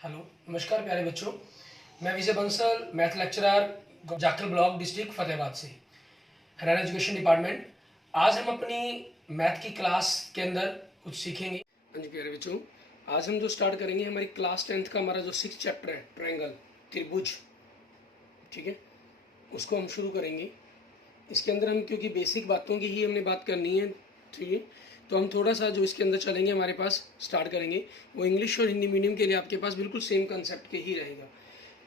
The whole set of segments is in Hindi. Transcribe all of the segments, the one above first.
हेलो, नमस्कार प्यारे बच्चों। मैं Vijay Bansal, math lecturer, Jakhal block, district Fatehabad से, हरियाणा एजुकेशन डिपार्टमेंट। आज हम अपनी मैथ की क्लास के अंदर कुछ सीखेंगे। हाँ जी प्यारे बच्चों, आज हम जो स्टार्ट करेंगे हमारी क्लास 10th का हमारा जो 6th चैप्टर है, ट्रायंगल, त्रिभुज, ठीक है, उसको हम शुरू करेंगे। इसके अंदर हम क्योंकि बेसिक बातों की ही हमने बात करनी है, ठीक है, तो हम थोड़ा सा जो इसके अंदर चलेंगे हमारे पास स्टार्ट करेंगे वो इंग्लिश और हिंदी मीडियम के लिए आपके पास बिल्कुल सेम कंसेप्ट के ही रहेगा।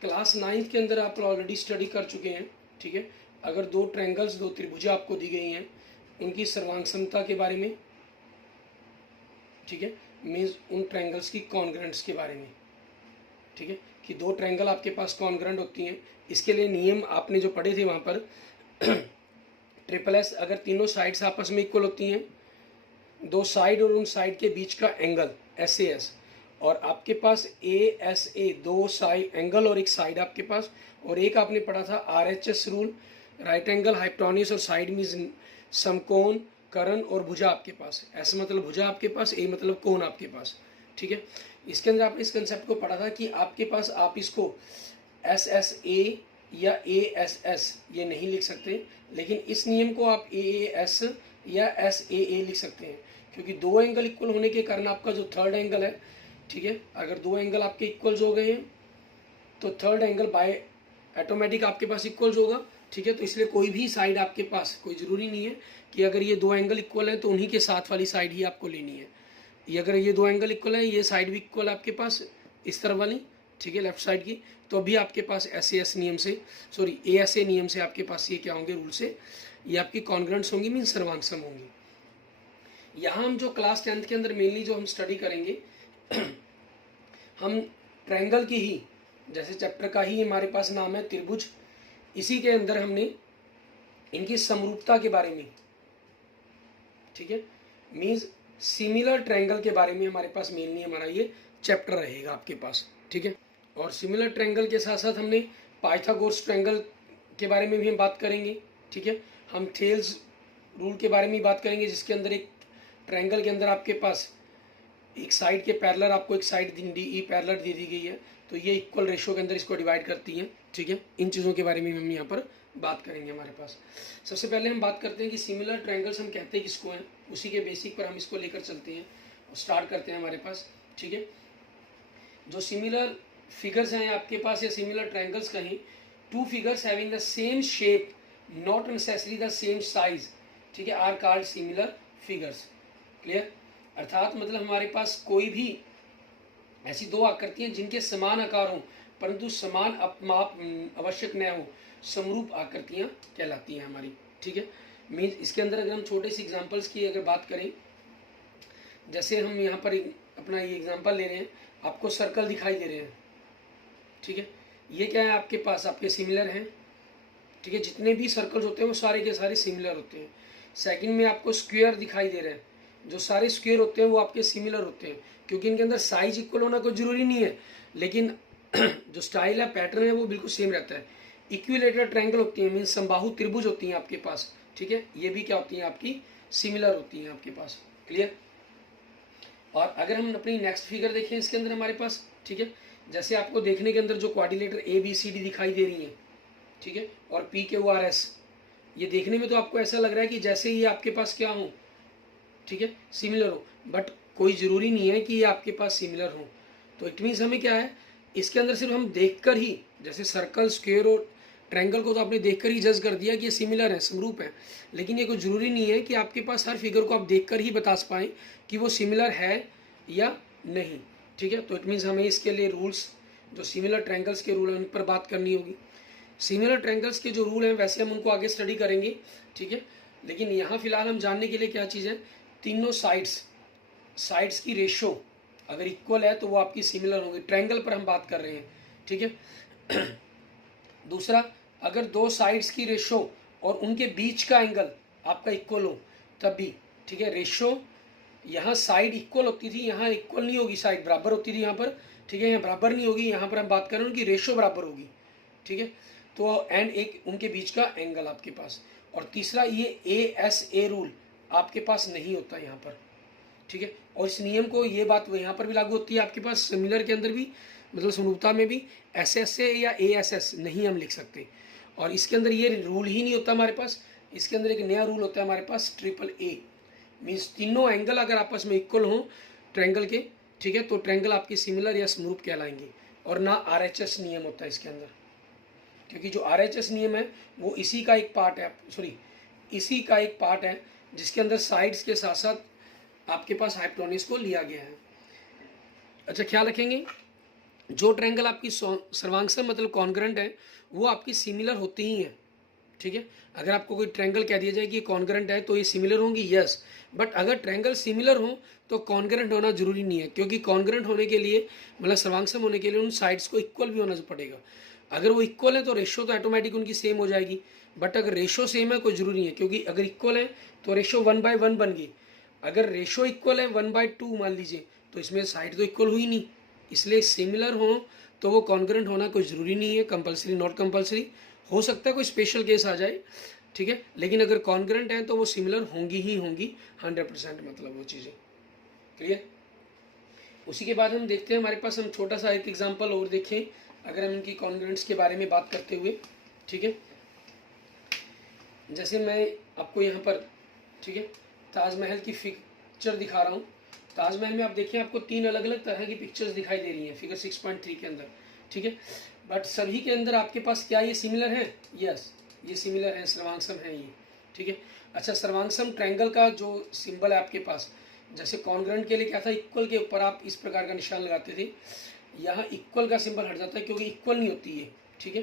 क्लास 9th के अंदर आप ऑलरेडी स्टडी कर चुके हैं, ठीक है। अगर दो ट्रायंगल्स, दो त्रिभुजा आपको दी गई हैं, उनकी सर्वांग समता के बारे में, ठीक है, मीन्स उन ट्रायंगल्स की कॉन्ग्रेंट्स के बारे में, ठीक है, कि दो ट्रायंगल आपके पास कॉन्ग्रेंट होती हैं। इसके लिए नियम आपने जो पढ़े थे वहाँ पर ट्रिपल एस, अगर तीनों साइड्स आपस में इक्वल होती हैं, दो साइड और उन साइड के बीच का एंगल एस ए एस, और आपके पास ए एस ए, दो साइड एंगल और एक साइड आपके पास, और एक आपने पढ़ा था R H S rule, right angle, hypotenuse और साइड मीन्स समकोण, कर्ण और भुजा आपके पास। एस मतलब भुजा आपके पास, ए मतलब कोण आपके पास, ठीक है। इसके अंदर आपने इस कंसेप्ट को पढ़ा था कि आपके पास आप इसको एस एस ए या ए एस एस ये नहीं लिख सकते, लेकिन इस नियम को आप ए एस या एस ए लिख सकते हैं, क्योंकि दो एंगल इक्वल होने के कारण आपका जो थर्ड एंगल है, ठीक है, अगर दो एंगल आपके इक्वल्स हो गए हैं तो थर्ड एंगल बाय ऑटोमेटिक आपके पास इक्वल्स होगा, ठीक है। तो इसलिए कोई भी साइड आपके पास, कोई ज़रूरी नहीं है कि अगर ये दो एंगल इक्वल हैं तो उन्हीं के साथ वाली साइड ही आपको लेनी है। ये अगर ये दो एंगल इक्वल है, ये साइड भी इक्वल है आपके पास, इस तरफ वाली, ठीक है, लेफ्ट साइड की, तो अभी आपके पास एस एस नियम से, सॉरी ए एस ए नियम से आपके पास ये क्या होंगे, रूल से ये आपकी कॉन्ग्रेंट्स होंगी, मीन सर्वांगसम होंगी। यहाँ हम जो क्लास 10th के अंदर मेनली जो हम स्टडी करेंगे हम ट्रायंगल की ही, जैसे चैप्टर का ही हमारे पास नाम है त्रिभुज, इसी के अंदर हमने इनकी समरूपता के बारे में, ठीक है, मीन्स सिमिलर ट्रायंगल के बारे में हमारे पास मेनली हमारा ये चैप्टर रहेगा आपके पास, ठीक है। और सिमिलर ट्रायंगल के साथ साथ हमने पाइथागोरस ट्रायंगल के बारे में भी हम बात करेंगे, ठीक है। हम थेल्स रूल के बारे में बात करेंगे, जिसके अंदर एक ट्रायंगल के अंदर आपके पास एक साइड के पैरेलल आपको एक साइड डी ई पैरेलल दे दी गई है, तो ये इक्वल रेशियो के अंदर इसको डिवाइड करती हैं, ठीक है। इन चीज़ों के बारे में हम यहाँ पर बात करेंगे हमारे पास। सबसे पहले हम बात करते हैं कि सिमिलर ट्रायंगल्स हम कहते हैं किसको हैं, उसी के बेसिक पर हम इसको लेकर चलते हैं और स्टार्ट करते हैं हमारे पास, ठीक है। जो सिमिलर फिगर्स हैं आपके पास या सिमिलर ट्रायंगल्स कहें, two figures having the same shape not necessary the same size, ठीक है, are called similar figures. Clear? अर्थात मतलब हमारे पास कोई भी ऐसी दो आकृतियां जिनके समान आकार हों परंतु समान माप आवश्यक न हो, समरूप आकृतियां कहलाती हैं हमारी, ठीक है। मीन्स इसके अंदर अगर हम छोटे से एग्जांपल्स की अगर बात करें, जैसे हम यहाँ पर अपना ये एग्जांपल ले रहे हैं, आपको सर्कल दिखाई दे रहे हैं, ठीक है, ये क्या है आपके पास, आपके सिमिलर हैं, ठीक है, जितने भी सर्कल्स होते हैं वो सारे के सारे सिमिलर होते हैं। सेकंड में आपको स्क्वायर दिखाई दे रहे हैं, जो सारे स्क्वायर होते हैं वो आपके सिमिलर होते हैं, क्योंकि इनके अंदर साइज इक्वल होना कोई ज़रूरी नहीं है, लेकिन जो स्टाइल है, पैटर्न है, वो बिल्कुल सेम रहता है। इक्विलेटरल ट्रायंगल होती है, मीन्स समबाहु त्रिभुज होती हैं आपके पास, ठीक है, ये भी क्या होती हैं आपकी सिमिलर होती हैं आपके पास। क्लियर? और अगर हम अपनी नेक्स्ट फिगर देखें इसके अंदर हमारे पास, ठीक है, जैसे आपको देखने के अंदर जो quadrilateral A B C D दिखाई दे रही है, ठीक है, और पी क्यू आर एस, ये देखने में तो आपको ऐसा लग रहा है कि जैसे ये आपके पास क्या हो, ठीक है, सिमिलर हो, बट कोई ज़रूरी नहीं है कि ये आपके पास सिमिलर हो। तो इट मीन्स हमें क्या है, इसके अंदर सिर्फ हम देखकर ही, जैसे सर्कल, स्क्वायर और ट्रायंगल को तो आपने देखकर ही जज कर दिया कि ये सिमिलर है, समरूप है, लेकिन ये कोई ज़रूरी नहीं है कि आपके पास हर फिगर को आप देखकर ही बता पाएँ कि वो सिमिलर है या नहीं, ठीक है। तो इट मीन्स हमें इसके लिए रूल्स, जो सिमिलर ट्रायंगल्स के रूल हैं उन पर बात करनी होगी। सिमिलर ट्रायंगल्स के जो रूल हैं वैसे हम उनको आगे स्टडी करेंगे, ठीक है, लेकिन यहाँ फिलहाल हम जानने के लिए क्या चीज़ है, तीनों साइड्स की रेशो अगर इक्वल है तो वो आपकी सिमिलर होगी, ट्रायंगल पर हम बात कर रहे हैं, ठीक है। दूसरा, अगर दो साइड्स की रेशो और उनके बीच का एंगल आपका इक्वल हो तब भी, ठीक है, रेशो यहाँ साइड इक्वल होती थी, यहाँ इक्वल नहीं होगी, साइड बराबर होती थी यहाँ पर, ठीक है, यहाँ बराबर नहीं होगी, यहाँ पर हम बात कर रहे हैं उनकी रेशो बराबर होगी, ठीक है। तो एंड एक उनके बीच का एंगल आपके पास। और तीसरा, ये ए एस ए रूल आपके पास नहीं होता यहाँ पर, ठीक है। और इस नियम को, ये बात यहाँ पर भी लागू होती है आपके पास सिमिलर के अंदर भी, मतलब समरूपता में भी SS से या ASS नहीं हम लिख सकते। और इसके अंदर ये रूल ही नहीं होता हमारे पास, इसके अंदर एक नया रूल होता है हमारे पास AAA, मीन्स तीनों एंगल अगर आपस में इक्वल हों ट्रायंगल के, ठीक है, तो ट्रायंगल आपकी सिमिलर या समरूप कहलाएंगे। और ना RHS नियम होता है इसके अंदर, क्योंकि जो RHS नियम है वो इसी का एक पार्ट है, इसी का एक पार्ट है जिसके अंदर साइड्स के साथ साथ आपके पास हाइपोटेन्यूज को लिया गया है। अच्छा, ख्याल रखेंगे जो ट्रायंगल आपकी सर्वांगसम मतलब कॉन्ग्रेंट है वो आपकी सिमिलर होती ही हैं, ठीक है। अगर आपको कोई ट्रायंगल कह दिया जाए कि ये कॉन्ग्रेंट है तो ये सिमिलर होंगी, यस, बट अगर ट्रायंगल सिमिलर हो तो कॉन्ग्रेंट होना जरूरी नहीं है, क्योंकि कॉन्ग्रेंट होने के लिए मतलब सर्वांगसम होने के लिए उन साइड्स को इक्वल भी होना पड़ेगा। अगर वो इक्वल है तो रेशो तो ऑटोमेटिक उनकी सेम हो जाएगी, बट अगर रेशो सेम है कोई जरूरी नहीं है, क्योंकि अगर इक्वल है तो रेशो 1/1 बन गई। अगर रेशो इक्वल है 1/2 मान लीजिए, तो इसमें साइड तो इक्वल हुई नहीं, इसलिए सिमिलर हो तो वो कॉन्ग्रेंट होना कोई ज़रूरी नहीं है, कंपलसरी नॉट कंपलसरी, हो सकता है कोई स्पेशल केस आ जाए, ठीक है, लेकिन अगर कॉन्ग्रेंट है तो वो सिमिलर होंगी ही होंगी 100%, मतलब वो चीज़ें क्लियर। उसी के बाद हम देखते हैं हमारे पास, हम छोटा सा एक एग्जांपल और देखें अगर हम इनकी कॉन्ग्रेंट्स के बारे में बात करते हुए, ठीक है। जैसे मैं आपको यहाँ पर, ठीक है, ताजमहल की पिक्चर दिखा रहा हूँ। ताजमहल में आप देखिए आपको 3 अलग अलग तरह की पिक्चर्स दिखाई दे रही हैं फिगर 6.3 के अंदर, ठीक है, बट सभी के अंदर आपके पास क्या ये सिमिलर है? यस, ये सिमिलर है, सर्वांगसम है ये, ठीक है। अच्छा, सर्वांगसम ट्रायंगल का जो सिंबल है आपके पास, जैसे कॉन्ग्रेंट के लिए क्या था, इक्वल के ऊपर आप इस प्रकार का निशान लगाते थे, यहाँ इक्वल का सिंबल हट जाता है क्योंकि इक्वल नहीं होती है, ठीक है,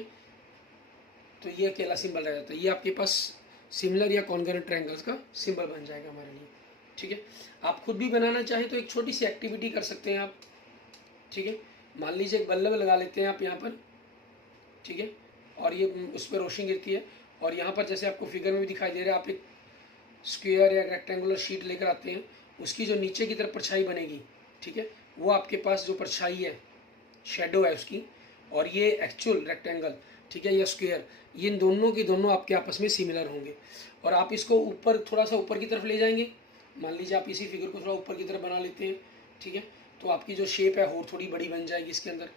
तो ये अकेला सिंबल रह जाता है, ये आपके पास सिमिलर या कॉन्ग्रेंट ट्रायंगल्स का सिंबल बन जाएगा हमारे लिए, ठीक है। आप खुद भी बनाना चाहें तो एक छोटी सी एक्टिविटी कर सकते हैं आप, ठीक है। मान लीजिए एक बल्ब लगा लेते हैं आप यहाँ पर, ठीक है, और ये उस पर रोशनी गिरती है, और यहाँ पर जैसे आपको फिगर में भी दिखाई दे रहा है, आप एक स्क्वायर या रेक्टेंगुलर शीट लेकर आते हैं, उसकी जो नीचे की तरफ परछाई बनेगी, ठीक है, वो आपके पास जो परछाई है, शेडो है उसकी, और ये एक्चुअल रेक्टेंगल, ठीक है, या स्क्वायर, ये इन दोनों की दोनों आपके आपस में सिमिलर होंगे। और आप इसको ऊपर थोड़ा सा ऊपर की तरफ ले जाएंगे, मान लीजिए आप इसी फिगर को थोड़ा ऊपर की तरफ बना लेते हैं, ठीक है, तो आपकी जो शेप है और थोड़ी बड़ी बन जाएगी इसके अंदर।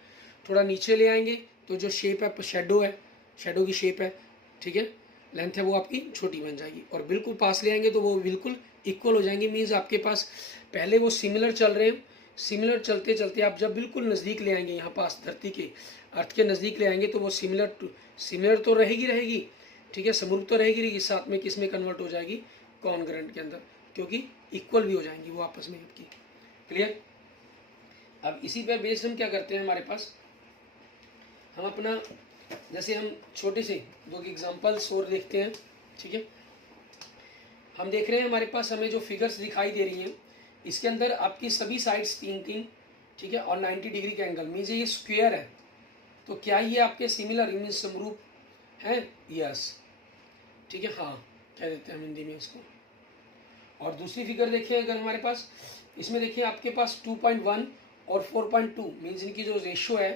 थोड़ा नीचे ले आएंगे तो जो शेप है शेडो है, शेडो की शेप है, ठीक है, लेंथ है, वो आपकी छोटी बन जाएगी। और बिल्कुल पास ले आएंगे तो वो बिल्कुल इक्वल हो जाएंगे, मीन्स आपके पास पहले वो सिमिलर चल रहे हैं, सिमिलर चलते चलते आप जब बिल्कुल नज़दीक ले आएंगे, यहाँ पास धरती के अर्थ के नज़दीक ले आएंगे तो वो सिमिलर तो रहेगी, ठीक है, समरूप तो रहेगी, साथ में किस में कन्वर्ट हो जाएगी, कॉन्ग्रेंट के अंदर, क्योंकि इक्वल भी हो जाएंगी वो आपस में आपकी, क्लियर। अब इसी पर बेस्ड हम क्या करते हैं, हमारे पास हम अपना, जैसे हम छोटे से 2 एग्जांपल्स और देखते हैं, ठीक है। हम देख रहे हैं हमारे पास हमें जो फिगर्स दिखाई दे रही हैं, इसके अंदर आपकी सभी साइड्स 3-3, ठीक है, और 90 डिग्री का एंगल, मीन्स ये स्क्वायर है, तो क्या ये आपके सिमिलर मीन्स समरूप है? यस, ठीक है, हाँ कह देते हैं हम हिंदी में इसको। और दूसरी फिगर देखिए अगर हमारे पास, इसमें देखिए आपके पास 2.1 और 4.2 मीन्स इनकी जो रेशो है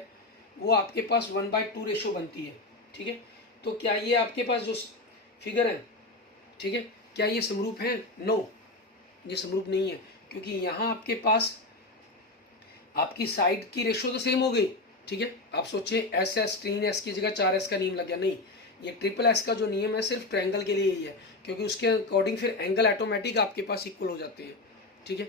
वो आपके पास 1/2 रेशो बनती है, ठीक है। तो क्या ये आपके पास जो फिगर है, ठीक है, क्या ये समरूप है? नो, ये समरूप नहीं है, क्योंकि यहाँ आपके पास आपकी साइड की रेशो तो सेम हो गई, ठीक है। आप सोचिए SS 3S की जगह 4S का नियम लग गया, नहीं, ये SSS का जो नियम है सिर्फ ट्रायंगल के लिए ही है, क्योंकि उसके अकॉर्डिंग फिर एंगल ऑटोमेटिक आपके पास इक्वल हो जाते हैं, ठीक है।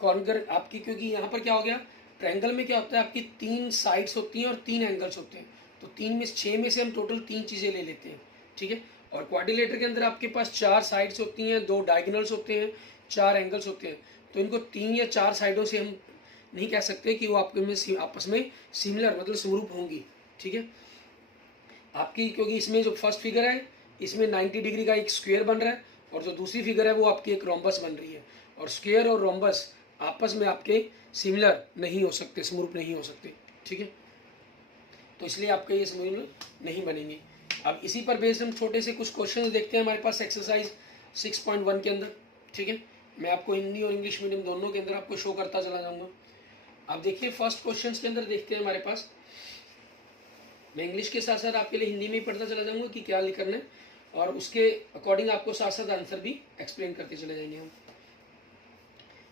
कॉन्गर आपकी, क्योंकि यहाँ पर क्या हो गया, ट्रायंगल में क्या होता है, आपकी 3 साइड्स होती हैं और 3 एंगल्स होते हैं, तो 3 में 6 में से हम टोटल 3 चीज़ें ले लेते हैं, ठीक है। और क्वाड्रिलेटर के अंदर आपके पास 4 साइड्स होती हैं, 2 डायगोनल्स होते हैं, 4 एंगल्स होते हैं, तो इनको 3 या 4 साइडों से हम नहीं कह सकते कि वो आपके में आपस में सिमिलर मतलब समरूप होंगी, ठीक है। आपकी, क्योंकि इसमें जो फर्स्ट फिगर है इसमें 90 डिग्री का एक स्क्वायर बन रहा है, और जो दूसरी फिगर है वो आपकी एक रोम्बस बन रही है, और स्क्वायर और रोम्बस आपस में आपके सिमिलर नहीं हो सकते, समरूप नहीं हो सकते, ठीक है, तो इसलिए आपके ये समरूप नहीं बनेंगे। अब इसी पर बेस्ड हम छोटे से कुछ क्वेश्चन देखते हैं हमारे पास एक्सरसाइज 6.1 के अंदर, ठीक है। मैं आपको हिंदी और इंग्लिश मीडियम दोनों के अंदर आपको शो करता चला जाऊंगा। आप देखिए फर्स्ट क्वेश्चन के अंदर देखते हैं हमारे पास, मैं इंग्लिश के साथ साथ आपके लिए हिंदी में ही पढ़ता चला जाऊंगा कि क्या लिखना है, और उसके अकॉर्डिंग आपको साथ साथ आंसर भी एक्सप्लेन करते चले जाएंगे हम।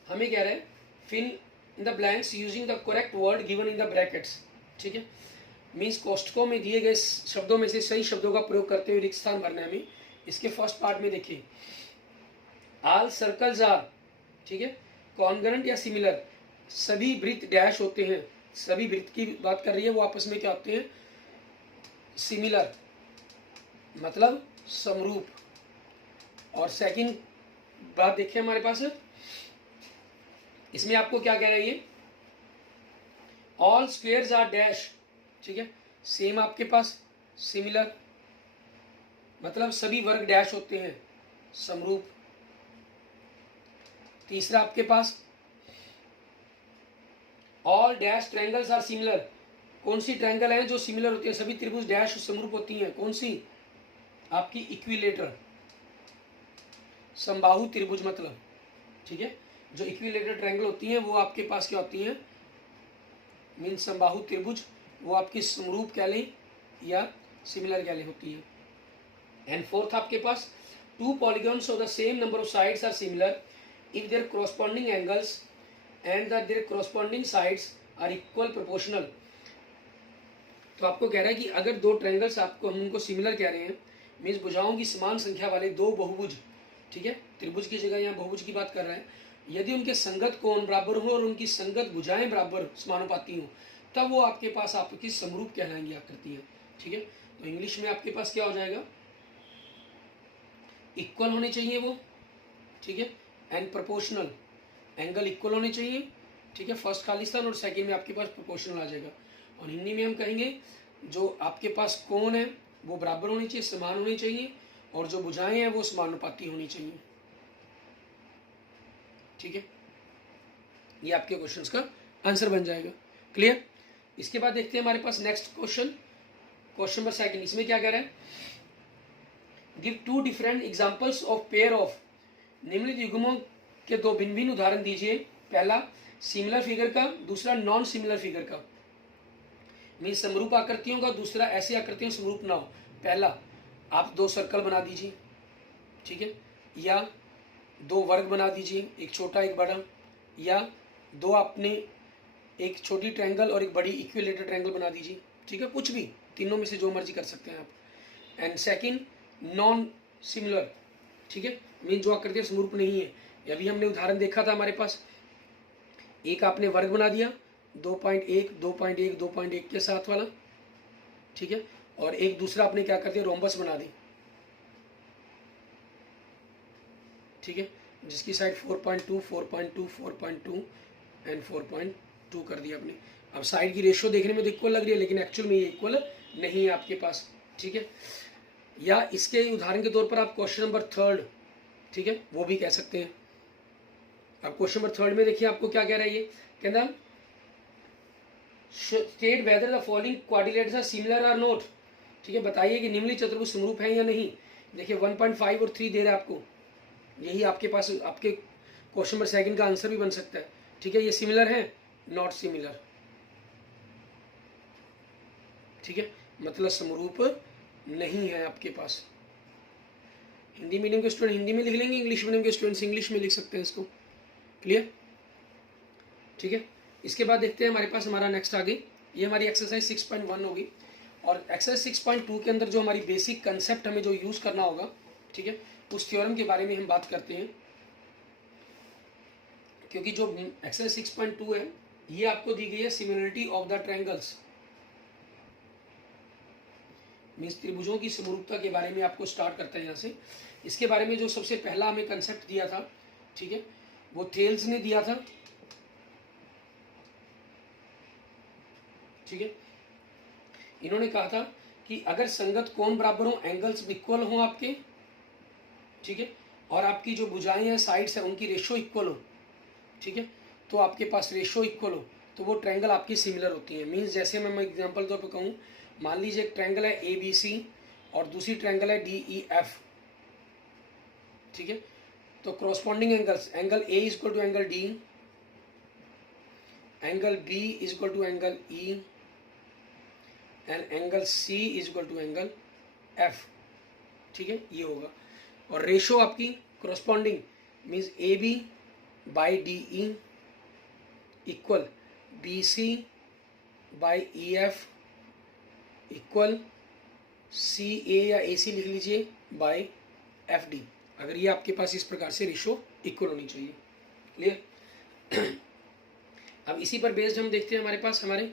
हमें कह रहे हैं fill in the blanks using the correct word given in the brackets, ठीक है। मीन्स कोष्ठकों में दिए गए शब्दों में से सही शब्दों का प्रयोग करते हुए रिक्त स्थान भरना है हमें। इसके फर्स्ट पार्ट में देखिए, ऑल सर्कल्स आर, ठीक है, कॉन्ग्रुएंट या सिमिलर, सभी वृत्त डैश होते हैं, सभी वृत्त की बात कर रही है, वो आपस में क्या होते हैं, सिमिलर, मतलब समरूप। और सेकंड बात देखिए हमारे पास, इसमें आपको क्या कह रही है, ऑल स्क्वेयर्स आर डैश, ठीक है, सेम आपके पास, सिमिलर, मतलब सभी वर्ग डैश होते हैं, समरूप। तीसरा आपके पास, all dash triangles are similar, कौन सी ट्रायंगल है जो सिमिलर होती है, सभी त्रिभुज डैश समरूप होती हैं, कौन सी, आपकी इक्विलेटर, समबाहु त्रिभुज, मतलब, ठीक है, जो इक्विलेटर ट्रायंगल होती हैं वो आपके पास क्या होती हैं, मीन समबाहु त्रिभुज, वो आपकी समरूप कह लें या सिमिलर कह लें होती है। एंड फोर्थ आपके पास, two polygons of the same number of sides are similar if there corresponding angles and their corresponding sides are equal proportional. तो आपको कह रहा है कि अगर दो ट्रायंगल्स आपको, हम उनको सिमिलर कह रहे हैं, मीन्स भुजाओं की समान संख्या वाले दो बहुभुज, ठीक है, त्रिभुज की जगह यहाँ बहुभुज की बात कर रहे हैं, यदि उनके संगत कोण बराबर हो और उनकी संगत भुजाएं बराबर समानुपाती हो, तब वो आपके पास आपकी समरूप कहलाएंगी आकृति है, ठीक है। तो इंग्लिश में आपके पास क्या हो जाएगा, इक्वल होने चाहिए वो, ठीक है, एंड प्रोपोर्शनल, एंगल इक्वल होने चाहिए, ठीक है, फर्स्ट खाली स्थान, और सेकंड में आपके पास प्रोपोर्शनल आ जाएगा। और हिंदी में हम कहेंगे जो आपके पास कोण है वो बराबर होनी चाहिए, समान होनी चाहिए, और जो भुजाएं हैं वो समानुपाती होनी चाहिए, ठीक है। ये आपके क्वेश्चंस का आंसर बन जाएगा। क्लियर। इसके बाद देखते हैं हमारे पास next question, question number second. इसमें क्या कह रहा है, give two different examples of pair of, निम्नलिखित युग्मों के दो भिन्न भिन्न उदाहरण दीजिए। पहला सिमिलर फिगर का, दूसरा नॉन सिमिलर फिगर का, मीन समरूप आकृतियों का, दूसरा ऐसी आकृतियों समरूप ना हो। पहला आप दो सर्कल बना दीजिए, ठीक है, या दो वर्ग बना दीजिए, एक छोटा एक बड़ा, या दो आपने एक छोटी ट्रायंगल और एक बड़ी इक्विलेटर ट्रायंगल बना दीजिए, ठीक है, कुछ भी, तीनों में से जो मर्जी कर सकते हैं आप। एंड सेकंड नॉन सिमिलर, ठीक है, मीन जो आकृतियां समरूप नहीं है। अभी हमने उदाहरण देखा था हमारे पास, एक आपने वर्ग बना दिया 2.1 2.1 2.1 के साथ वाला, ठीक है, और एक दूसरा आपने क्या कर दिया, रोम्बस बना दी, ठीक है, जिसकी साइड 4.2 4.2 4.2 एंड 4.2 कर दिया आपने। अब साइड की रेशियो देखने में तो इक्वल लग रही है, लेकिन एक्चुअल में ये इक्वल नहीं है आपके पास, ठीक है। या इसके उदाहरण के तौर पर आप क्वेश्चन नंबर थर्ड, ठीक है, वो भी कह सकते हैं। अब क्वेश्चन नंबर थर्ड में देखिए आपको क्या कह रहा है, ये कहना state whether the following quadrilaterals are similar or not, ठीक है, बताइए कि निम्नलिखित चतुर्भुज समरूप है या नहीं। देखिए 1.5 और 3 दे रहा है आपको, यही आपके पास आपके क्वेश्चन नंबर सेकंड का आंसर भी बन सकता है, ठीक है। ये सिमिलर है, नॉट सिमिलर, ठीक है, मतलब समरूप नहीं है आपके पास। हिंदी मीडियम के स्टूडेंट हिंदी में लिख लेंगे, इंग्लिश मीडियम के स्टूडेंट्स इंग्लिश में लिख सकते हैं इसको। क्लियर, ठीक है। इसके बाद देखते हैं हमारे पास हमारा नेक्स्ट आगे, ये हमारी एक्सरसाइज 6.1 होगी। और एक्सरसाइज 6.2 के अंदर जो हमारी बेसिक कंसेप्ट हमें जो यूज़ करना होगा, ठीक है, उस थ्योरम के बारे में हम बात करते हैं। क्योंकि जो एक्सरसाइज 6.2 है ये आपको दी गई है similarity of the triangles, means त्रिभुजों की समरूपता के बारे में आपको स्टार्ट करते हैं यहाँ से। इसके बारे में जो सबसे पहला हमें कंसेप्ट दिया था, ठीक है, वो थेल्स ने दिया था, ठीक है। इन्होंने कहा था कि अगर संगत कोण बराबर हो, एंगल्स इक्वल हो आपके, ठीक है, और आपकी जो भुजाएं हैं, साइड्स हैं, उनकी रेशो इक्वल हो, ठीक है, तो आपके पास रेशो इक्वल हो तो वो ट्रायंगल आपकी सिमिलर होती है। मीन्स जैसे मैं एग्जांपल तौर पर कहूँ, मान लीजिए एक ट्रायंगल है ABC और दूसरी ट्रायंगल है DEF, ठीक है, तो corresponding angles, angle A is equal to angle D, angle B is equal to angle E and angle C is equal to angle F, ठीक है, ये होगा। और रेशो आपकी corresponding means AB by DE equal BC by E F equal C A या ए सी लिख लीजिए बाई एफ डी। अगर ये आपके पास इस प्रकार से रेशो इक्वल होनी चाहिए। क्लियर। अब इसी पर बेस्ड हम देखते हैं हमारे पास हमारे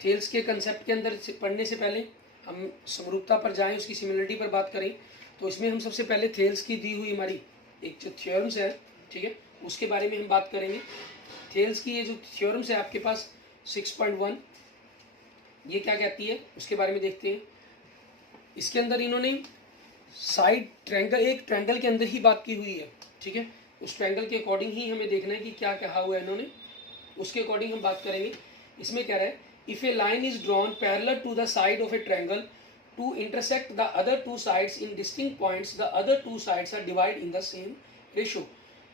थेल्स के कंसेप्ट के अंदर पढ़ने से पहले हम समरूपता पर जाएं, उसकी सिमिलरिटी पर बात करें। तो इसमें हम सबसे पहले थेल्स की दी हुई हमारी एक जो थ्योरम्स है, ठीक है, उसके बारे में हम बात करेंगे। थेल्स की ये जो थ्योरम्स है आपके पास 6.1, ये क्या कहती है उसके बारे में देखते हैं। इसके अंदर इन्होंने साइड ट्रायंगल, एक ट्रायंगल के अंदर ही बात की हुई है, ठीक है। उस ट्रायंगल के अकॉर्डिंग ही हमें देखना है कि क्या कहा हुआ है इन्होंने, उसके अकॉर्डिंग हम बात करेंगे। इसमें कह रहा है if a line is drawn parallel to the side of a triangle to intersect the other two sides in distinct points, the other two sides are divide in the same ratio.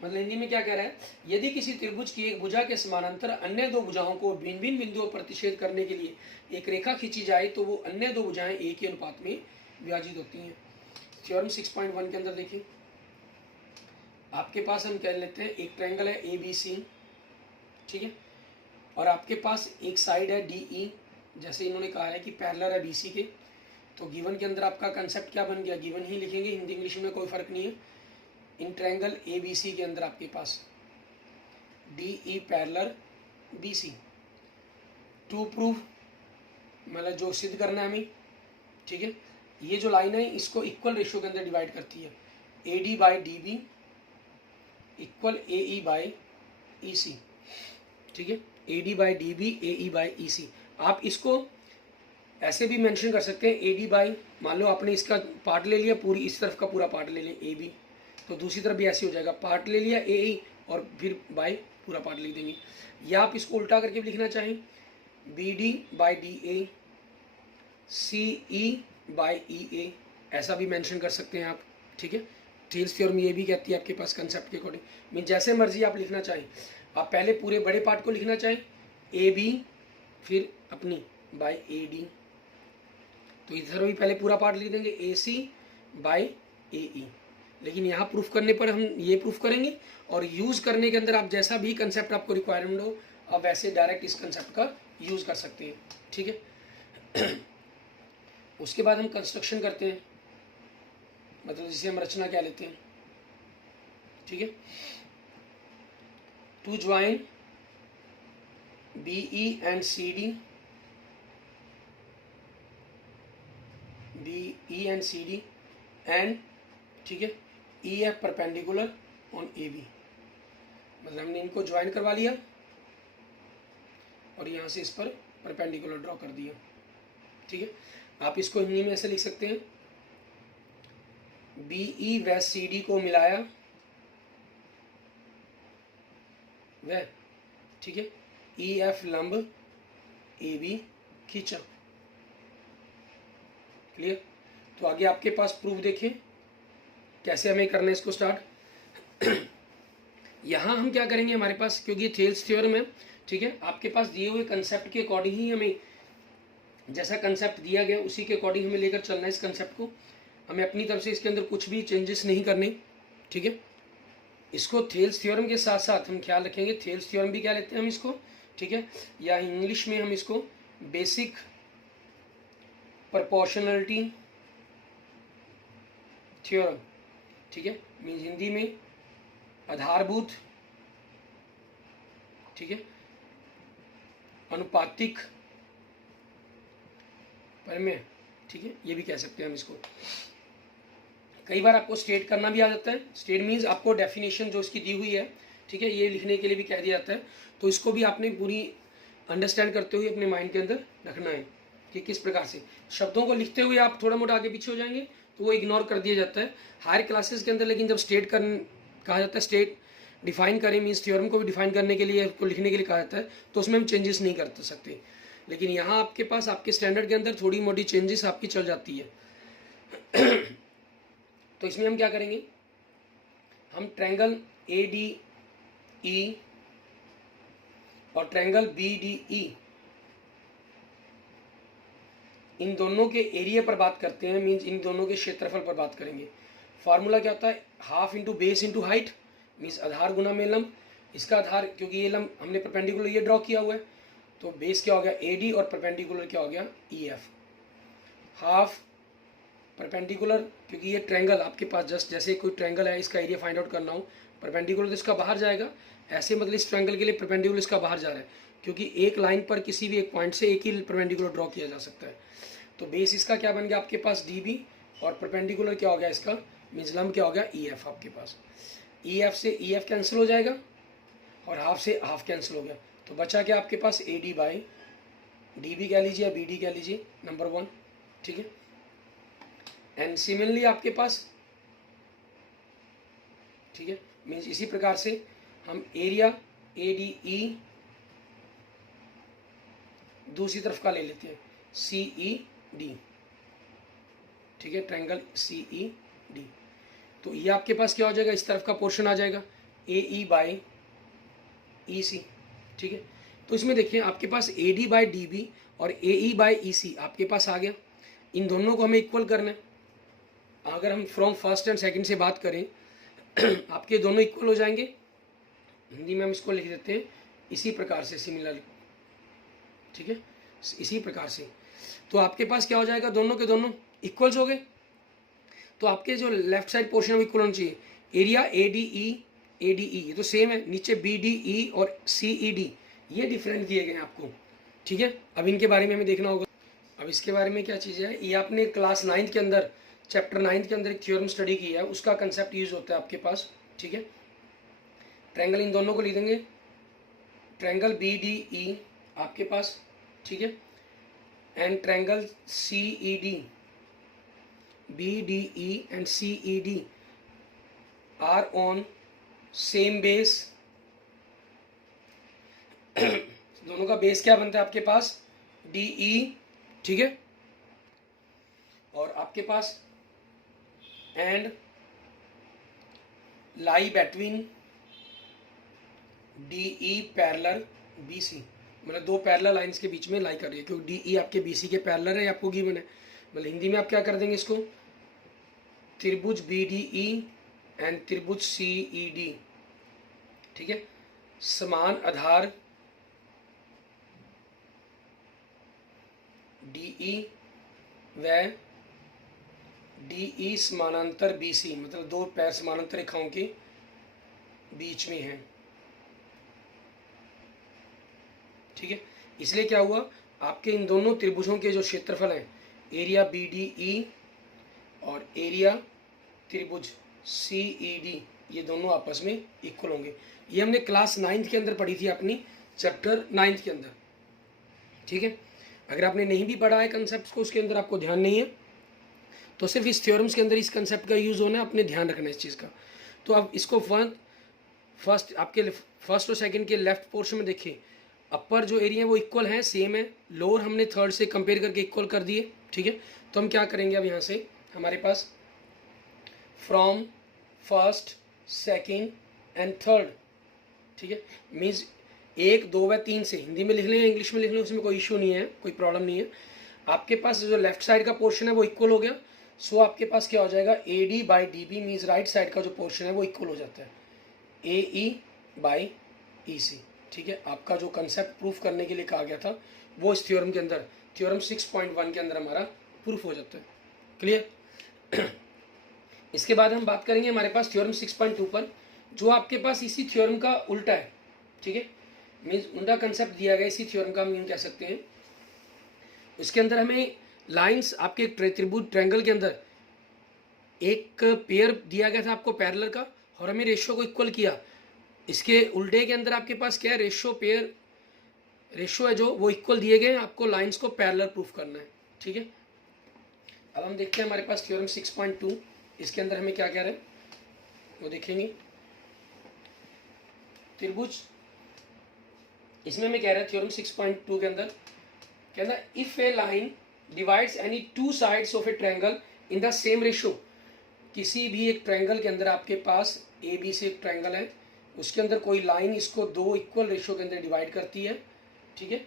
मतलब हिंदी में क्या कह रहा है, यदि किसी त्रिभुज की एक भुजा के समानांतर अन्य दो भुजाओं को भिन्न भिन्न बिंदुओं पर प्रतिच्छेद करने के लिए एक रेखा खींची जाए तो वो अन्य दो भुजाएं एक ही अनुपात में विभाजित होती हैं। थ्योरम 6.1 के अंदर देखिए, आपके पास हम कह लेते हैं एक ट्रायंगल है ए बी सी, ठीक है, और आपके पास एक साइड है डी ई, जैसे इन्होंने कहा है कि पैरेलल है बी सी के। तो गिवन के अंदर आपका कंसेप्ट क्या बन गया, गिवन ही लिखेंगे, हिंदी इंग्लिश में कोई फर्क नहीं है। इन ट्रायंगल ए बी सी के अंदर आपके पास D E parallel B C, to prove मतलब जो सिद्ध करना है हमें, ठीक है, ये जो लाइन है इसको इक्वल रेशियो के अंदर डिवाइड करती है। A D by D B equal A E by E C, ठीक है, A D by D B A E by E C. आप इसको ऐसे भी मेंशन कर सकते हैं, ए डी बाई, मान लो आपने इसका पार्ट ले लिया, पूरी इस तरफ का पूरा पार्ट ले लें ए बी, तो दूसरी तरफ भी ऐसे हो जाएगा, पार्ट ले लिया ए ई और फिर बाई पूरा पार्ट लिख देंगे। या आप इसको उल्टा करके भी लिखना चाहें, B D by D A C E by E A, ऐसा भी मेंशन कर सकते हैं आप, ठीक है। थेल्स थ्योरम ये भी कहती है आपके पास कंसेप्ट के अकॉर्डिंग, मीन जैसे मर्जी आप लिखना चाहें। आप पहले पूरे बड़े पार्ट को लिखना चाहें ए बी, फिर अपनी बाई ए डी, तो इधर भी पहले पूरा पार्ट लिख देंगे ए सी बाई ए ई। लेकिन यहाँ प्रूफ करने पर हम ये प्रूफ करेंगे, और यूज़ करने के अंदर आप जैसा भी कंसेप्ट आपको रिक्वायरमेंट हो आप वैसे डायरेक्ट इस कंसेप्ट का यूज़ कर सकते हैं, ठीक है। उसके बाद हम कंस्ट्रक्शन करते हैं, मतलब जिसे हम रचना क्या लेते हैं, ठीक है। To join B E and C D, B E and C D and, ठीक है, E F perpendicular on A B, मतलब हमने इनको ज्वाइन करवा लिया और यहाँ से इस पर परपेंडिकुलर ड्रॉ कर दिया, ठीक है। आप इसको हिंदी में ऐसे लिख सकते हैं, बी ई व सी डी को मिलाया वह, ठीक है, ई एफ लंब ए बी खींचा। क्लियर। तो आगे आपके पास प्रूफ देखें कैसे हमें करना है इसको स्टार्ट। यहाँ हम क्या करेंगे, हमारे पास क्योंकि ये थेल्स थ्योरम है, ठीक है, आपके पास दिए हुए कंसेप्ट के अकॉर्डिंग ही हमें, जैसा कंसेप्ट दिया गया उसी के अकॉर्डिंग हमें लेकर चलना है इस कंसेप्ट को। हमें अपनी तरफ से इसके अंदर कुछ भी चेंजेस नहीं करने, ठीक है। इसको थेल्स थ्योरम के साथ साथ हम ख्याल रखेंगे, थेल्स थ्योरम भी क्या लेते हैं हम इसको, ठीक है, या इंग्लिश में हम इसको बेसिक प्रोपोर्शनलिटी थ्योरम, ठीक है, मीन्स हिंदी में आधारभूत, ठीक है, अनुपातिक प्रमेय, ठीक है, ये भी कह सकते हैं हम इसको। कई बार आपको स्टेट करना भी आ जाता है, स्टेट मीन्स आपको डेफिनेशन जो इसकी दी हुई है, ठीक है, ये लिखने के लिए भी कह दिया जाता है, तो इसको भी आपने पूरी अंडरस्टैंड करते हुए अपने माइंड के अंदर रखना है कि किस प्रकार से शब्दों को लिखते हुए आप थोड़ा मोटा आगे पीछे हो जाएंगे तो वो इग्नोर कर दिया जाता है हायर क्लासेस के अंदर। लेकिन जब स्टेट कहा जाता है, स्टेट डिफाइन करें, मीन्स थ्योरम को भी डिफाइन करने के लिए, उसको लिखने के लिए कहा जाता है, तो उसमें हम चेंजेस नहीं कर सकते। लेकिन यहाँ आपके पास आपके स्टैंडर्ड के अंदर थोड़ी मोटी चेंजेस आपकी चल जाती है। तो इसमें हम क्या करेंगे, हम ट्रायंगल ए डी ई और ट्रायंगल बी डी ई, इन दोनों के एरिया पर बात करते हैं, मीन्स इन दोनों के क्षेत्रफल पर बात करेंगे। फार्मूला क्या होता है, half into base into height, means आधार गुना में लंब। इसका आधार, क्योंकि ये लंब हमने परपेंडिकुलर ये ड्रॉ किया हुआ है, तो बेस क्या हो गया AD और परपेंडिकुलर क्या हो गया EF। हाफ परपेंडिकुलर, क्योंकि ये ट्रायंगल आपके पास जस्ट जैसे कोई ट्रायंगल है, इसका एरिया फाइंड आउट करना हो, परपेंडिकुलर तो इसका बाहर जाएगा, ऐसे मतलब इस ट्रायंगल के लिए परपेंडिकुलर इसका बाहर जा रहा है, क्योंकि एक लाइन पर किसी भी एक पॉइंट से एक ही परपेंडिकुलर ड्रॉ किया जा सकता है। तो बेस इसका क्या बन गया आपके पास DB और परपेंडिकुलर क्या हो गया इसका मीन्स लंब क्या हो गया EF आपके पास। EF से EF कैंसिल हो जाएगा और हाफ से हाफ कैंसिल हो गया, तो बचा क्या आपके पास AD बाई DB कह लीजिए या BD कह लीजिए, नंबर 1, ठीक है। एंड सिमिलरली आपके पास, ठीक है, मीन्स इसी प्रकार से हम एरिया ADE दूसरी तरफ का ले लेते हैं CED, ठीक है, ट्रायंगल CED। तो ये आपके पास क्या हो जाएगा, इस तरफ का पोर्शन आ जाएगा AE बाई EC, ठीक है। तो इसमें देखिए आपके पास AD बाई DB और AE बाई EC आपके पास आ गया। इन दोनों को हमें इक्वल करना है। अगर हम फ्रॉम फर्स्ट एंड सेकंड से बात करें आपके दोनों इक्वल हो जाएंगे। हिंदी में हम इसको लिख देते हैं इसी प्रकार से, सिमिलर, ठीक है, इसी प्रकार से। तो आपके पास क्या हो जाएगा, दोनों के दोनों इक्वल्स हो गए। तो आपके जो लेफ्ट साइड पोर्शन इक्वल होना चाहिए। एरिया ADE ये तो सेम है, नीचे BDE और CED ये डिफरेंट दिए गए हैं आपको, ठीक है। अब इनके बारे में हमें देखना होगा। अब इसके बारे में क्या चीज़ है, ये आपने क्लास 9 के अंदर चैप्टर 9 के अंदर एक थ्योरम स्टडी की है, उसका कंसेप्ट यूज होता है आपके पास, ठीक है। ट्रायंगल इन दोनों को लिख देंगे, ट्रायंगल BDE आपके पास, ठीक है, and triangle CED, BDE and CED are on same base. दोनों का बेस क्या बनता है आपके पास DE, ठीक है, और आपके पास and lie between DE parallel BC, मतलब दो पैरेलल लाइंस के बीच में लाई कर रही है, क्योंकि DE आपके BC के पैरेलल है, आपको गिवन है। मतलब हिंदी में आप क्या कर देंगे इसको, त्रिभुज BDE एंड त्रिभुज CED, ठीक है, समान आधार DE व DE समानांतर BC, मतलब दो पैर समानांतर रेखाओं के बीच में हैं, ठीक है। इसलिए क्या हुआ, आपके इन दोनों त्रिभुजों के जो क्षेत्रफल हैं, एरिया BDE और एरिया त्रिभुज CED, ये दोनों आपस में इक्वल होंगे। ये हमने क्लास 9 के अंदर पढ़ी थी अपनी चैप्टर 9 के अंदर, ठीक है। अगर आपने नहीं भी पढ़ा है कंसेप्ट को, उसके अंदर आपको ध्यान नहीं है, तो सिर्फ इस थ्योरम्स के अंदर इस कंसेप्ट का यूज़ होना है, अपने ध्यान रखना है इस चीज़ का। तो अब इसको फर्स्ट आपके फर्स्ट और सेकंड के लेफ्ट पोर्शन में देखिए, अपर जो एरिया है वो इक्वल है, सेम है, लोअर हमने थर्ड से कंपेयर करके इक्वल कर दिए, ठीक है। तो हम क्या करेंगे, अब यहाँ से हमारे पास from first second and third, ठीक है, मीन्स 1 2 व 3 से, हिंदी में लिख लें इंग्लिश में लिख लें, उसमें कोई इशू नहीं है, कोई प्रॉब्लम नहीं है। आपके पास जो लेफ्ट साइड का पोर्शन है वो इक्वल हो गया, सो आपके पास क्या हो जाएगा, AD by DB means right side का जो पोर्शन है वो इक्वल हो जाता है AE बाई EC, ठीक है। आपका जो कंसेप्ट प्रूफ करने के लिए कहा गया था वो इस थ्योरम के अंदर, थ्योरम 6.1 के अंदर हमारा प्रूफ हो जाता है, क्लियर। इसके बाद हम बात करेंगे हमारे पास थ्योरम 6.2 पर, जो आपके पास इसी थ्योरम का उल्टा है, ठीक है, मीन्स उल्टा कंसेप्ट दिया गया इसी थ्योरम का, हम यूँ कह सकते हैं। इसके अंदर हमें लाइंस आपके त्रिभुज ट्रायंगल के अंदर एक पेयर दिया गया था आपको पैरेलल का, और हमें रेशियो को इक्वल किया। इसके उल्टे के अंदर आपके पास क्या है, रेशियो है जो वो इक्वल दिए गए हैं, आपको लाइंस को पैरेलल प्रूफ करना है, ठीक है। अब हम देखते हैं हमारे पास थ्योरम 6.2, इसके अंदर हमें क्या कह रहे हैं वो देखेंगे। त्रिभुज, इसमें मैं कह रहा है थ्योरम 6.2 के अंदर कहना, if a line divides any two sides of a triangle in the same ratio, किसी भी एक ट्रायंगल के अंदर आपके पास AB से एक ट्रायंगल है, उसके अंदर कोई लाइन इसको दो इक्वल रेशियो के अंदर डिवाइड करती है, ठीक है,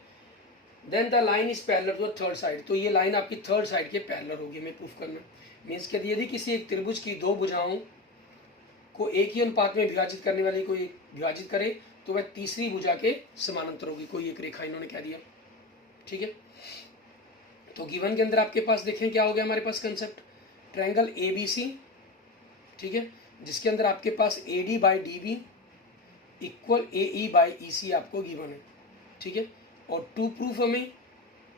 then the line is parallel to the third side, तो ये लाइन आपकी थर्ड साइड के पैरेलल होगी, हमें प्रूफ करना। मीन्स कि यदि किसी एक त्रिभुज की दो भुजाओं को एक ही अनुपात में विभाजित करने वाली कोई विभाजित करे, तो वह तीसरी भुजा के समानांतर होगी, कोई एक रेखा इन्होंने कह दिया। ठीक है, तो गिवन के अंदर आपके पास देखें क्या हो गया हमारे पास कंसेप्ट, ट्रायंगल ABC, ठीक है, जिसके अंदर आपके पास AD by DB equal AE by EC आपको गिवन है। ठीक है, और टू प्रूफ हमें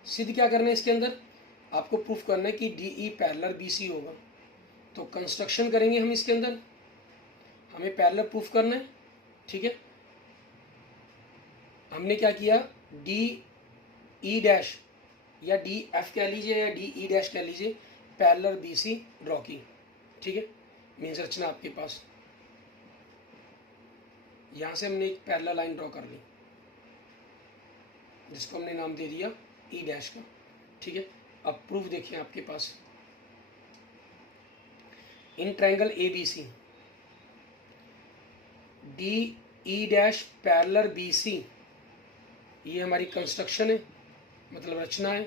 सिद्ध क्या करना है, इसके अंदर आपको प्रूफ करना है कि DE पैरेलल BC होगा। तो कंस्ट्रक्शन करेंगे हम इसके अंदर, हमें पैरेलल प्रूफ करना है। ठीक है, हमने क्या किया, DE डैश या DF कह लीजिए या DE डैश कह लीजिए, पैरेलल BC ड्रॉ की। ठीक है, मीन्स रचना आपके पास, यहां से हमने एक पैरेलल लाइन ड्रॉ कर ली जिसको हमने नाम दे दिया E डैश का। ठीक है, अब प्रूफ देखिए आपके पास, in triangle ABC DE dash parallel BC, ये हमारी कंस्ट्रक्शन है, मतलब रचना है।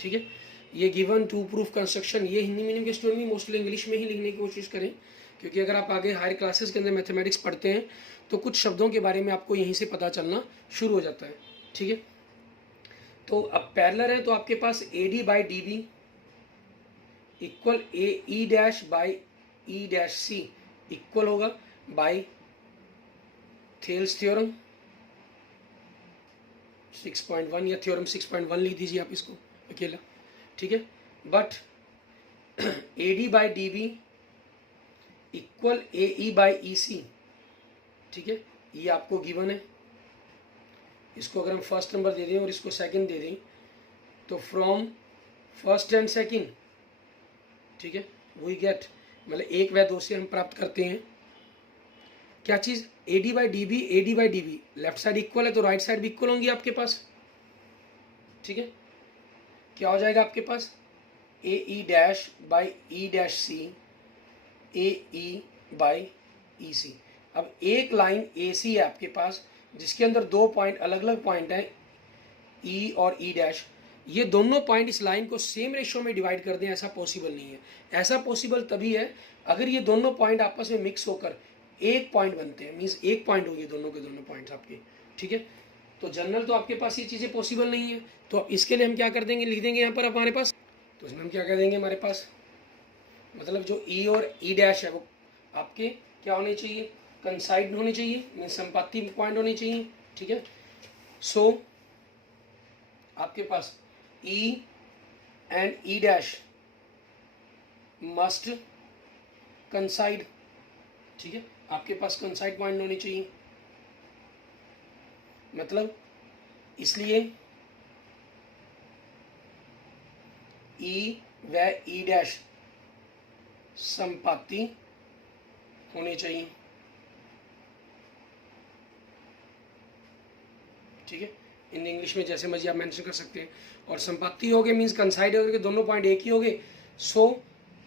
ठीक है, ये गिवन टू प्रूफ कंस्ट्रक्शन, ये हिंदी मीडियम के स्टूडेंट भी मोस्टली इंग्लिश में ही लिखने की कोशिश करें, क्योंकि अगर आप आगे हायर क्लासेस के अंदर मैथमेटिक्स पढ़ते हैं तो कुछ शब्दों के बारे में आपको यहीं से पता चलना शुरू हो जाता है। ठीक है, तो अब पैरेलल है तो आपके पास AD by DB equal AE dash by E dash C equal होगा बाई थेल्स थ्योरम 6.1 या थ्योरम 6.1 लिख दीजिए आप इसको अकेला। ठीक है, but AD by DB equal AE by EC, ठीक है, ये आपको गिवन है। इसको अगर हम फर्स्ट नंबर दे दें और इसको सेकंड दे दें तो फ्रॉम फर्स्ट एंड सेकंड, ठीक है, वी गेट, मतलब एक व दो से हम प्राप्त करते हैं क्या चीज़, AD by DB left side equal है तो राइट साइड भी इक्वल होंगी आपके पास। ठीक है, क्या हो जाएगा आपके पास, AE dash by E dash C AE by EC। अब एक लाइन AC है आपके पास जिसके अंदर दो पॉइंट अलग अलग पॉइंट हैं E और E डैश, ये दोनों पॉइंट इस लाइन को सेम रेशियो में डिवाइड कर दें, ऐसा पॉसिबल नहीं है। ऐसा पॉसिबल तभी है अगर ये दोनों पॉइंट आपस में मिक्स होकर एक पॉइंट बनते हैं, मीन्स एक पॉइंट होगी दोनों के दोनों पॉइंट्स आपके। ठीक है, तो जनरल तो आपके पास ये चीज़ें पॉसिबल नहीं है, तो इसके लिए हम क्या कर देंगे, लिख देंगे यहाँ पर हमारे पास, तो इसमें हम क्या कर देंगे हमारे पास, मतलब जो E और E डैश है वो आपके क्या होने चाहिए, कंसाइड होने चाहिए, मीन्स संपाती पॉइंट होने चाहिए। ठीक है, सो आपके पास E and E dash must कंसाइड। ठीक है, आपके पास कंसाइड पॉइंट होने चाहिए, मतलब इसलिए E व E डैश संपाती होने चाहिए। ठीक है, इन इंग्लिश में जैसे मर्जी आप मेंशन कर सकते हैं, और संपाती हो गए मीन्स कंसाइड हो गए, दोनों पॉइंट एक ही हो गए, सो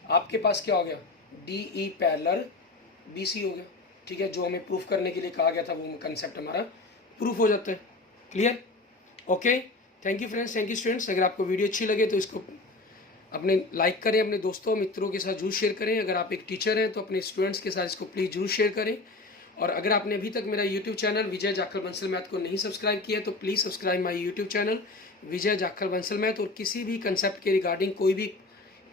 आपके पास क्या हो गया, DE पैरेलल BC हो गया। ठीक है, जो हमें प्रूफ करने के लिए कहा गया था वो कंसेप्ट हमारा प्रूफ हो जाता है। Clear, okay, thank you friends, thank you students. अगर आपको वीडियो अच्छी लगे तो इसको अपने लाइक करें, अपने दोस्तों मित्रों के साथ जरूर शेयर करें। अगर आप एक टीचर हैं तो अपने स्टूडेंट्स के साथ इसको प्लीज़ जरूर शेयर करें। और अगर आपने अभी तक मेरा यूट्यूब चैनल विजय जाखल बंसल मैथ को नहीं सब्सक्राइब किया तो please subscribe my YouTube channel Vijay Jakhal Bansal math. और किसी भी कंसेप्ट के रिगार्डिंग कोई भी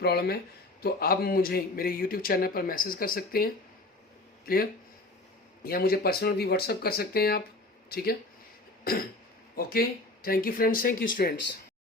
प्रॉब्लम है तो आप मुझे मेरे यूट्यूब चैनल पर मैसेज कर सकते हैं, क्लियर, या मुझे पर्सनल भी व्हाट्सअप कर सकते हैं आप। ठीक है, okay, thank you friends, thank you students.